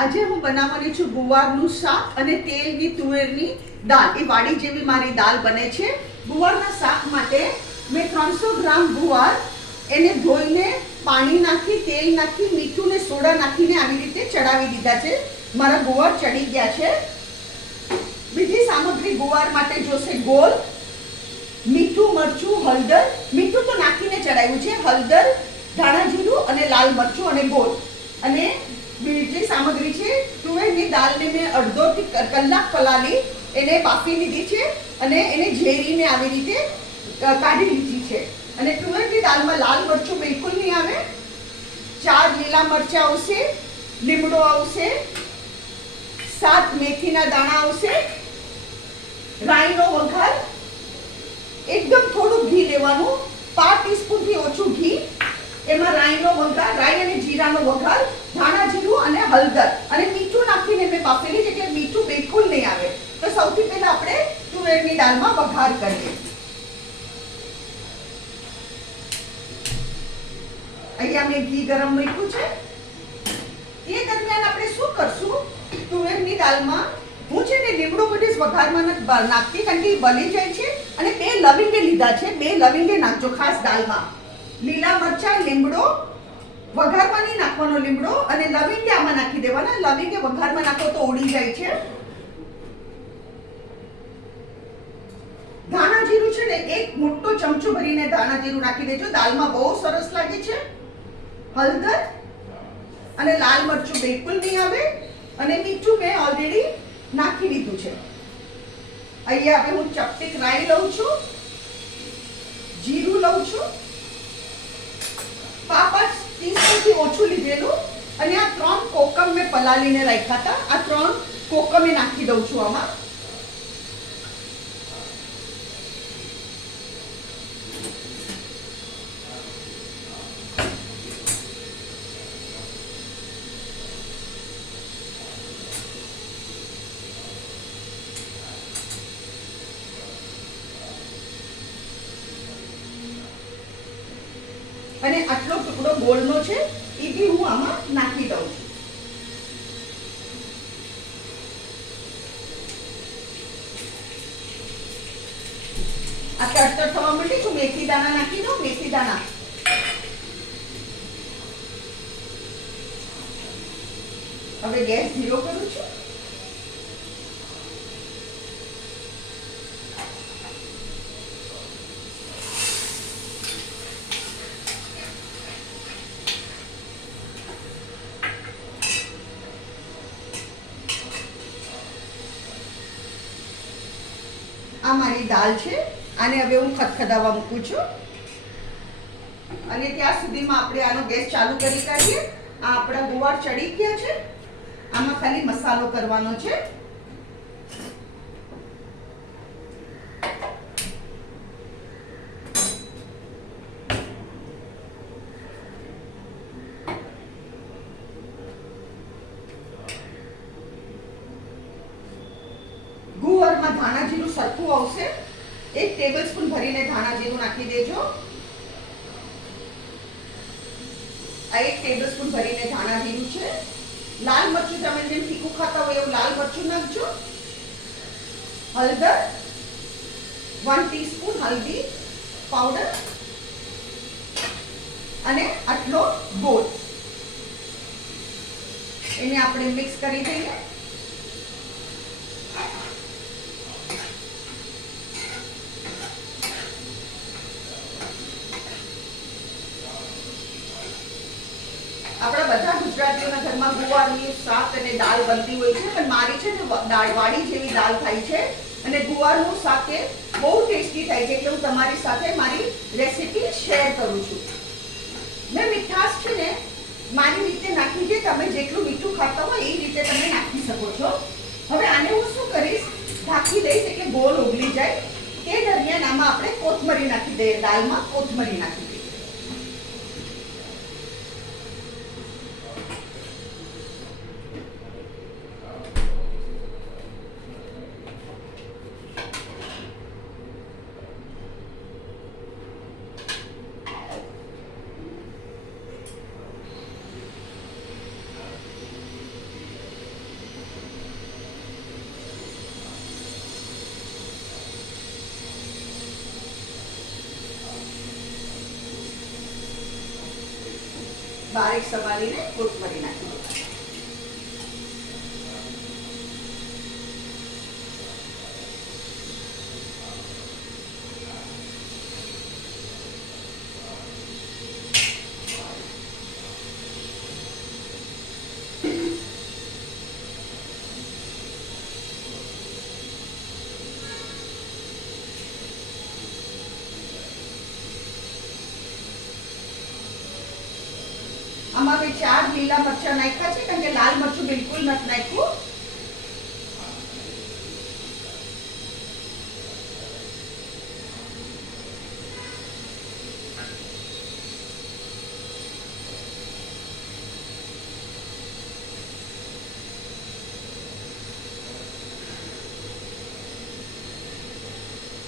આજે હું બનાવવાની છું ગુવારનું શાક અને તેલની તુવેરની દાળ. એ વાડી જેવી મારી દાળ બને છે. ગુવારના શાક માટે મેં 300 ગ્રામ ગુવાર એને ધોઈને પાણી નાખી, તેલ નાખી, મીઠું ને સોડા નાખીને આવી રીતે ચડાવી દીધા છે. મારા ગુવાર ચડી ગયા છે. બીજી સામગ્રી ગુવાર માટે જોશે: ગોળ, મીઠું, મરચું, હળદર. મીઠું તો નાખીને ચડાવ્યું છે. હળદર, ધાણા જીરું અને લાલ મરચું અને ગોળ. અને બીજી સામગ્રી છે તુવેરની દાળને મેં અડધોથી કલાક પલાળી એને બાફી લીધી છે અને એને ઝેરીને આવી રીતે કાઢી લીધી છે. અને તુવેરની દાળમાં લાલ મરચું બિલકુલ નહીં આવે. 4 લીલા મરચાં આવશે, લીમડો આવશે, 7 મેથીના દાણા આવશે, રાઈનો વઘાર, એકદમ થોડું ઘી લેવાનું, 5 ટીસ્પૂનથી ઓછું ઘી, એમાં રાઈનો વઘાર, રાઈ અને જીરાનો વઘાર, ધાણા જીરું અને હળદર અને મીઠું નાખીને મેં બાફેલી છે એટલે મીઠું બિલકુલ નહીં આવે. તો સૌથી પહેલા આપણે તુવેરની દાળમાં વઘાર કરીએ. અહીંયા મેં ઘી ગરમ મૂક્યું છે. એ દરમિયાન આપણે શું કરશું? તુવેરની દાળમાં હું છે ને લીમડો બધે વઘારમાં નાખતી, કારણ કે એ બળી જાય છે. અને 2 લવિંગે લીધા છે. 2 લવિંગે નાખજો ખાસ દાળમાં. લીલા મરચા, લીમડો વઘારમાં નહીં નાખવાનો, લીમડો અને લવિંગે આમાં નાખી દેવાના. લવિંગે વઘારમાં નાખો તો ઉડી જાય છે. ધાણા જીરું છે ને 1 મોટો ચમચો ભરીને ધાણા જીરું નાખી દેજો. દાળમાં બહુ સરસ લાગે છે. હળદર અને લાલ મરચું બિલકુલ નહીં આવે. અને મીઠું મેં ઓલરેડી નાખી દીધું છે. અહીંયા હવે હું ચપટીક રાઈ લઉં છું, જીરું લઉં છું, 5 ટીસ્પૂનથી ઓછું લીધેલું. અને આ 3 કોકમ મેં પલાળીને રાખ્યા હતા. આ 3 કોકમ નાખી દઉં છું આમાં. અને આટલો ટુકડો ગોળનો છે એ બી હું આમાં નાખી દઉં છું. આ તડતડ થવા માંડી. હું મેથી દાણા નાખી દઉં. મેથી દાણા હવે ગેસ ધીરો કરું છું. આ મારી દાળ છે. આને હવે હું ખદખદાવા મૂકું છું. અને ત્યાં સુધીમાં આપણે આનો ગેસ ચાલુ કરી કાઢીએ. આ આપણા ગુવાર ચડી ગયા છે. આમાં ખાલી મસાલો કરવાનો છે. ગુવારમાં ધાણા જીરું સરખું આવશે. 1 ટેબલસ્પૂન ભરીને ધાણા જીરું નાખી દેજો. આ 1 ટેબલસ્પૂન ભરીને ધાણા જીરું છે. લાલ મરચું તમે જેમ તીખું ખાતા હોય એવું લાલ મરચું નાખજો. હળદર 1 ટીસ્પૂન હલ્દી પાવડર અને આટલો ગોળ. એને આપણે મિક્સ કરી દઈએ. આપણા બધા ગુજરાતીઓના ઘરમાં ગુવારની શાક અને દાળ બનતી હોય છે. પણ મારી છે ને વાડી જેવી દાળ થાય છે. અને ગુવારનું શાક એ બહુ ટેસ્ટી થાય છે. એટલે હું તમારી સાથે મારી રેસીપી શેર કરું છું. મેં મીઠાશ છે ને મારી રીતે નાખી છે. તમે જેટલું મીઠું ખાતા હોય એ રીતે તમે નાખી શકો છો. હવે આને હું શું કરીશ, ઢાંકી દઈશ એટલે ગોળ ઓગળી જાય. તે દરમિયાન આમાં આપણે કોથમરી નાખી દઈએ. દાળમાં કોથમરી નાખી દઈએ. બારીક સમારીને કોથમરી નાખી દો. આમાં મેં 4 લીલા મરચાં નાખ્યા છે કારણ કે લાલ મરચું બિલકુલ નથી નાખ્યું.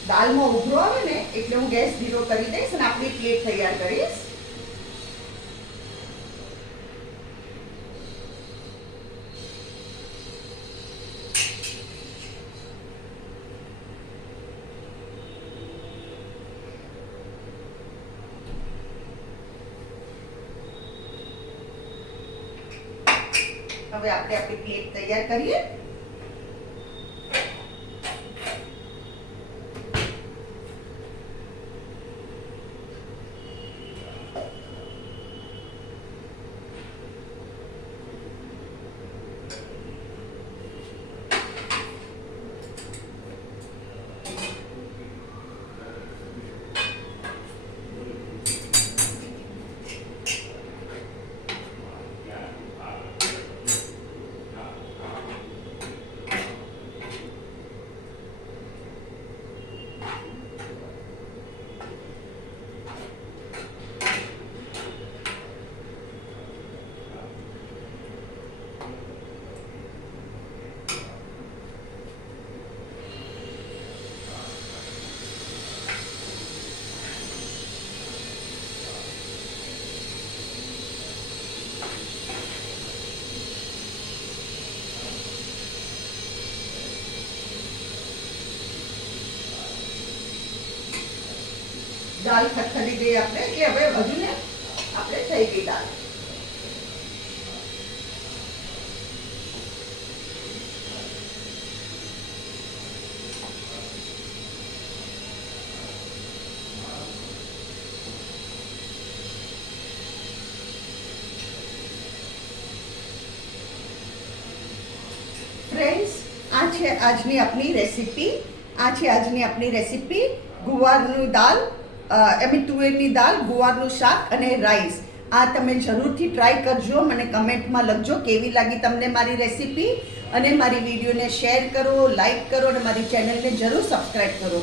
દાળમાં ઉભરો આવે ને એટલે હું ગેસ ધીરો કરી દઈશ અને આપણી પ્લેટ તૈયાર કરીશ. હવે આપણે આપણી પ્લેટ તૈયાર કરીએ. દાળ ખટખટી ગઈ આપણે એટલે હવે હજુ ને આપણે થઈ ગઈ દાળ. ફ્રેન્ડ્સ, આ છે આજની આપણી રેસીપી. ગુવારની દાળ, તુવેરની દાળ, ગુવારનું શાક અને રાઈસ. આ તમે જરૂરથી ટ્રાય કરજો. મને કમેન્ટમાં લખજો કેવી લાગી તમને મારી રેસીપી, અને મારી વિડીયોને શેર કરો, લાઈક કરો અને મારી ચેનલને જરૂર સબસ્ક્રાઈબ કરો.